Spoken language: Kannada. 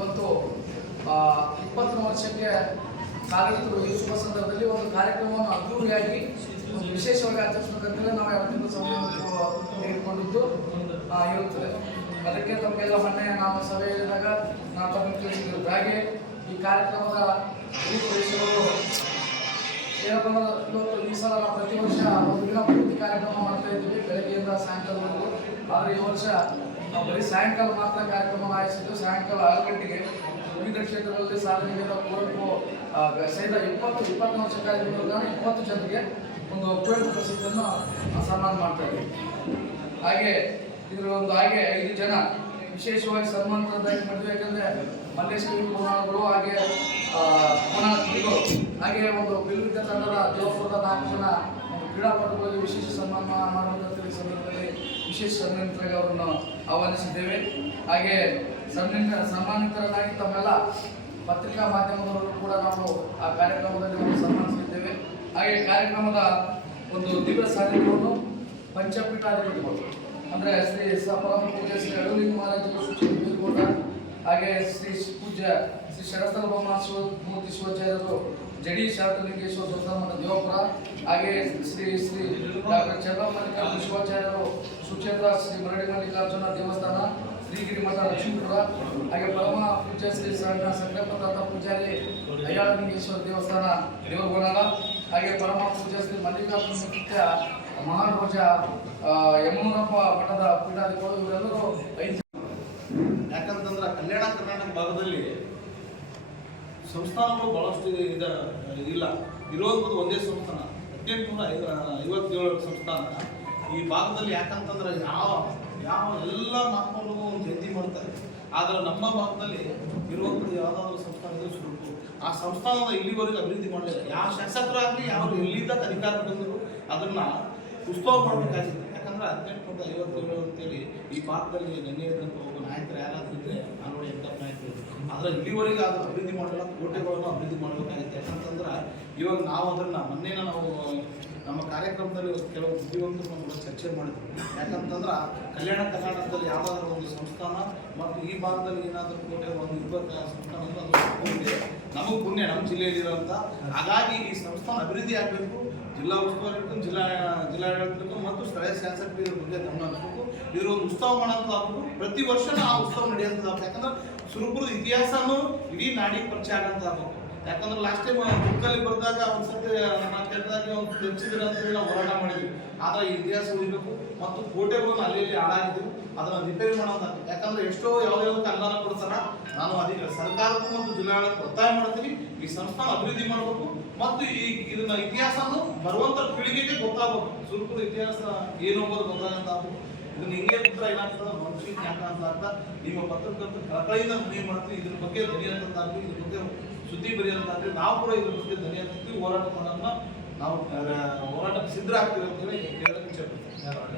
ಇವತ್ತು 20ನೇ ವರ್ಷಕ್ಕೆ ಕಾಲಿಟ್ಟರು. ಈ ಶುಭ ಸಂದರ್ಭದಲ್ಲಿ ಒಂದು ಕಾರ್ಯಕ್ರಮವನ್ನು ಅದ್ದೂರಿಯಾಗಿ ವಿಶೇಷವಾಗಿ ಆಚರಿಸಬೇಕಂತೇಳಿ ನಾವು 2 ತಿಂಗಳ ಸಮಯವನ್ನು ತೆಗೆದುಕೊಂಡಿದ್ದು ಇರುತ್ತದೆ. ಅದಕ್ಕೆ ತಮಗೆಲ್ಲ ಮೊನ್ನೆ ನಾವು ಸಭೆಯಲ್ಲಿದ್ದಾಗ ನಾವು ತಮಗೆ ತಿಳಿಸಿದ್ರು. ಹಾಗೆ ಈ ಕಾರ್ಯಕ್ರಮದ ರೂಪುರೇಷೆಗಳು ಏನಪ್ಪ, ಈ ಸಲ ನಾವು ಪ್ರತಿ ವರ್ಷ ಒಂದು ದಿನ ಪೂರ್ತಿ ಕಾರ್ಯಕ್ರಮ ಮಾಡ್ತಾ ಇದ್ದೀವಿ, ಬೆಳಗ್ಗೆಯಿಂದ ಸಾಯಂಕಾಲವರೆಗೂ. ಆದರೆ ಈ ವರ್ಷ ನಾವು ಬರೀ ಸಾಯಂಕಾಲ ಮಾತ್ರ ಕಾರ್ಯಕ್ರಮ ಆಯೋಜಿಸಿದ್ದು. ಸಾಯಂಕಾಲ 6 ಗಂಟೆಗೆ ವಿವಿಧ ಕ್ಷೇತ್ರಗಳಲ್ಲಿ ಸಾಧನೆಗಿಂತ ಕುವೆಂಪು ಸಹಿತ 20ನೇ ವರ್ಷ ಕಾರ್ಯಕ್ರಮದ 20 ಜನರಿಗೆ ಒಂದು ಕುವೆಂಪು ಪ್ರಶಸ್ತಿಯನ್ನು ಸನ್ಮಾನ ಮಾಡ್ತಾ ಇದ್ದೀವಿ. ಹಾಗೆ ಇದರ ಒಂದು 5 ಜನ ವಿಶೇಷವಾಗಿ ಸನ್ಮಾನಿತರಾಗಿ ಮಾಡಿದ್ವಿ. ಯಾಕಂದರೆ ಮಲ್ಲೇಶ್ ಪುರಾಣಗಳು, ಹಾಗೆ ಹಾಗೆ ಒಂದು ಬಿಲ್ವಿದ್ಯಾ ತಂಡದ ದೇವಪುರದ 4 ಜನ ಕ್ರೀಡಾಪಟುಗಳಿಗೆ ವಿಶೇಷ ಸನ್ಮಾನ ಮಾಡುವಂಥ ಸಂದರ್ಭದಲ್ಲಿ ವಿಶೇಷ ಸನ್ಮಾನಿತರಾಗಿ ಅವರನ್ನು ಆಹ್ವಾನಿಸಿದ್ದೇವೆ. ಹಾಗೆ ಸನ್ಮಾನಿತರನ್ನಾಗಿ ತಮ್ಮೆಲ್ಲ ಪತ್ರಿಕಾ ಮಾಧ್ಯಮದವರು ಕೂಡ ನಾವು ಆ ಕಾರ್ಯಕ್ರಮದಲ್ಲಿ ಸನ್ಮಾನಿಸಿದ್ದೇವೆ. ಹಾಗೆ ಕಾರ್ಯಕ್ರಮದ ಒಂದು ದಿವ್ಯ ಸಾನ್ನಿಧ್ಯವನ್ನು ಪಂಚಪೀಠಾಧಿಪತಿಗಳು ಅಂದರೆ ಶ್ರೀ ಪರಮ ಪೂಜ್ಯ ಶ್ರೀ ಅಡವಿಲಿಂಗ ಮಹಾರಾಜರು ಬೀರ್ಗೌಡ, ಹಾಗೆ ಶ್ರೀ ಪೂಜ್ಯ ಶ್ರೀ ಶರಸ್ಥಲ ಮೂರ್ತಿ ಶಿವಾಚಾರ್ಯರು ಜಡಿ ಶಾರದಲಿಂಗೇಶ್ವರ ದೊಡ್ಡಮಠ ದೇವಪುರ, ಹಾಗೆ ಶ್ರೀ ಡಾಕ್ಟರ್ ಚಂದ್ರಮಲ್ಲಿಕಾರ್ಜುನ ಶಿವಾಚಾರ್ಯರು ಸುಕ್ಷೇತ್ರ ಶ್ರೀ ಮರಡಿ ಮಲ್ಲಿಕಾರ್ಜುನ ದೇವಸ್ಥಾನ ಶ್ರೀಗಿರಿ ಮಠ ಲಕ್ಷ್ಮೀಪುರ, ಹಾಗೆ ಪರಮ ಪೂಜ್ಯ ಶ್ರೀ ಸಂಕಲ್ಪ ಪೂಜಾರಿ ಅಯ್ಯಾಳಲಿಂಗೇಶ್ವರ ದೇವಸ್ಥಾನ ದೇವರಗೋನಾಳ, ಹಾಗೆ ಪರಮ ಪೂಜ್ಯ ಶ್ರೀ ಮಲ್ಲಿಕಾರ್ಜುನ ನಿತ್ಯ ಮಹಾಧ್ವಜ ಯಮನೂರಪ್ಪ ಮಠದ ಪೀಠಾಧಿಪತಿಗಳು ಇವರೆಲ್ಲರೂ 5. ಯಾಕಂತಂದ್ರೆ ಕಲ್ಯಾಣ ಕರ್ನಾಟಕ ಭಾಗದಲ್ಲಿ ಸಂಸ್ಥಾನಗಳು ಬಹಳಷ್ಟು ಇಲ್ಲ. ಇರುವಂಥದ್ದು ಒಂದೇ ಸಂಸ್ಥಾನ, 1857 ಸಂಸ್ಥಾನ ಈ ಭಾಗದಲ್ಲಿ. ಯಾಕಂತಂದ್ರೆ ಯಾವ ಎಲ್ಲ ಮಕ್ಕಳು ಒಂದು ಜಯಂತಿ ಮಾಡ್ತಾರೆ. ಆದರೆ ನಮ್ಮ ಭಾಗದಲ್ಲಿ ಇರುವಂಥದ್ದು ಯಾವುದಾದ್ರೂ ಸಂಸ್ಥಾನ ಇದ್ರೂ ಸುರುಪು. ಆ ಸಂಸ್ಥಾನದ ಇಲ್ಲಿವರೆಗೂ ಅಭಿವೃದ್ಧಿ ಮಾಡಲಿಲ್ಲ. ಯಾವ ಶಾಸಕರಾಗಲಿ ಯಾರು ಎಲ್ಲಿದ್ದ ಅಧಿಕಾರ ಬಂದರು ಅದನ್ನು ಉತ್ಸವ ಮಾಡಬೇಕಾಗಿತ್ತು. ಯಾಕಂದ್ರೆ 1857 ಅಂತೇಳಿ ಈ ಭಾಗದಲ್ಲಿ ನೆನೆಯದಂತ ಒಬ್ಬ ನಾಯಕರು ಯಾರಾದ್ರೂ ಇದ್ದರೆ ನಾಲ್ವಡಿ ಎಂಟಪ್ಪ ನಾಯಕರು. ಆದರೆ ಇಲ್ಲಿವರೆಗೆ ಅದು ಅಭಿವೃದ್ಧಿ ಮಾಡಲ್ಲ, ಕೋಟೆಗಳನ್ನು ಅಭಿವೃದ್ಧಿ ಮಾಡಬೇಕಾಗಿತ್ತು. ಯಾಕಂತಂದ್ರೆ ಇವಾಗ ನಾವು ಅದನ್ನು ಮೊನ್ನೆ ನಾವು ನಮ್ಮ ಕಾರ್ಯಕ್ರಮದಲ್ಲಿ ಕೆಲವು ಬುದ್ಧಿವಂತರು ಕೂಡ ಚರ್ಚೆ ಮಾಡಿದ್ವಿ. ಯಾಕಂತಂದ್ರೆ ಕಲ್ಯಾಣ ಕರ್ನಾಟಕದಲ್ಲಿ ಯಾವುದಾದ್ರೂ ಒಂದು ಸಂಸ್ಥಾನ ಮತ್ತು ಈ ಭಾಗದಲ್ಲಿ ಏನಾದರೂ ಕೋಟೆ ಒಂದು ಇಬ್ಬರು ಸಂಸ್ಥಾನ ಅದು ನಮಗೆ ಪುಣ್ಯ, ನಮ್ಮ ಜಿಲ್ಲೆಯಲ್ಲಿರೋಂಥ. ಹಾಗಾಗಿ ಈ ಸಂಸ್ಥಾನ ಅಭಿವೃದ್ಧಿ ಆಗಬೇಕು. ಜಿಲ್ಲಾ ಉಸ್ತುವಾರಿ ಜಿಲ್ಲಾಡಳಿತಕ್ಕೂ ಮತ್ತು ಸ್ಥಳೀಯ ಶಾಸಕರು ಇದ್ರ ಬಗ್ಗೆ ಗಮನ ಹರಿಸಬೇಕು. ಇದ್ರ ಒಂದು ಉತ್ಸವ ಮಾಡೋಂಥದ್ದು, ಪ್ರತಿ ವರ್ಷನೂ ಆ ಉತ್ಸವ ನಡೆಯುವಂಥದ್ದು. ಯಾಕಂದ್ರೆ ಸುರಪುರದ ಇತಿಹಾಸನೂ ಇಡೀ ನಾಡಿಗೆ ಪರಿಚಯ ಆಗೋಂಥದ್ದು. ಯಾಕಂದ್ರೆ ಲಾಸ್ಟ್ ಟೈಮ್ ಬುಕ್ಕಲ್ಲಿ ಬರೆದಾಗ ಒಂದ್ಸತಿ ನಮ್ಮ ಕೆಟ್ಟದಾಗಿ ಒಂದು ತೆಚ್ಚಿದ್ರೆ ಅಂತೇಳಿ ನಾವು ಹೋರಾಟ ಮಾಡಿದ್ವಿ. ಆದರೆ ಈ ಇತಿಹಾಸ ಉಳಿಬೇಕು ಮತ್ತು ಕೋಟೆಗಳನ್ನು ಅಲ್ಲಿ ಹಾಳಾಗಿದ್ವು, ಅದನ್ನು ರಿಪೇರಿ ಮಾಡೋದಾಗ್ತದೆ. ಯಾಕಂದ್ರೆ ಎಷ್ಟೋ ಯಾವುದಕ್ಕೆ ಅನುದಾನ ಕೊಡ್ತಾರ. ನಾನು ಸರ್ಕಾರಕ್ಕೂ ಮತ್ತು ಜಿಲ್ಲಾಡಳಿತ ಒತ್ತಾಯ ಮಾಡ್ತೀನಿ, ಈ ಸಂಸ್ಥಾನ ಅಭಿವೃದ್ಧಿ ಮಾಡಬೇಕು ಮತ್ತು ಇದನ್ನ ಇತಿಹಾಸನು ಬರುವಂಥ ಪೀಳಿಗೆಗೆ ಗೊತ್ತಾಗಬೇಕು. ಸುರಪುರ ಇತಿಹಾಸ ಏನು ಅನ್ನೋದು ಗೊತ್ತಾಗಂತಾಗಬೇಕು. ಇದನ್ನ ಹಿಂಗೆ ಪುತ್ರ ಏನಾಗ್ತದೆ ಮನುಷ್ಯ ಯಾಕ ಅಂತ ನಿಮ್ಮ ಪತ್ರಕರ್ತರ ಕಳಕಳಿಯಿಂದ ಮನವಿ ಮಾಡ್ತೀವಿ. ಇದ್ರ ಬಗ್ಗೆ ಧ್ವನಿಯಂತಾಗ್ಲಿ, ಇದ್ರ ಬಗ್ಗೆ ಸುದ್ದಿ ಬರೆಯೋದಾಗ್ಲಿ, ನಾವು ಕೂಡ ಇದ್ರ ಬಗ್ಗೆ ಧ್ವನಿಯಂತೀವಿ. ಹೋರಾಟ ಮಾಡೋದನ್ನ ನಾವು ಹೋರಾಟಕ್ಕೆ ಸಿದ್ಧರಾಗ್ತೀವಿ ಅಂತೇಳಿ ಹೇಳಕ್ಕೆ ಇಚ್ಛೆಪಡ್ತೀವಿ.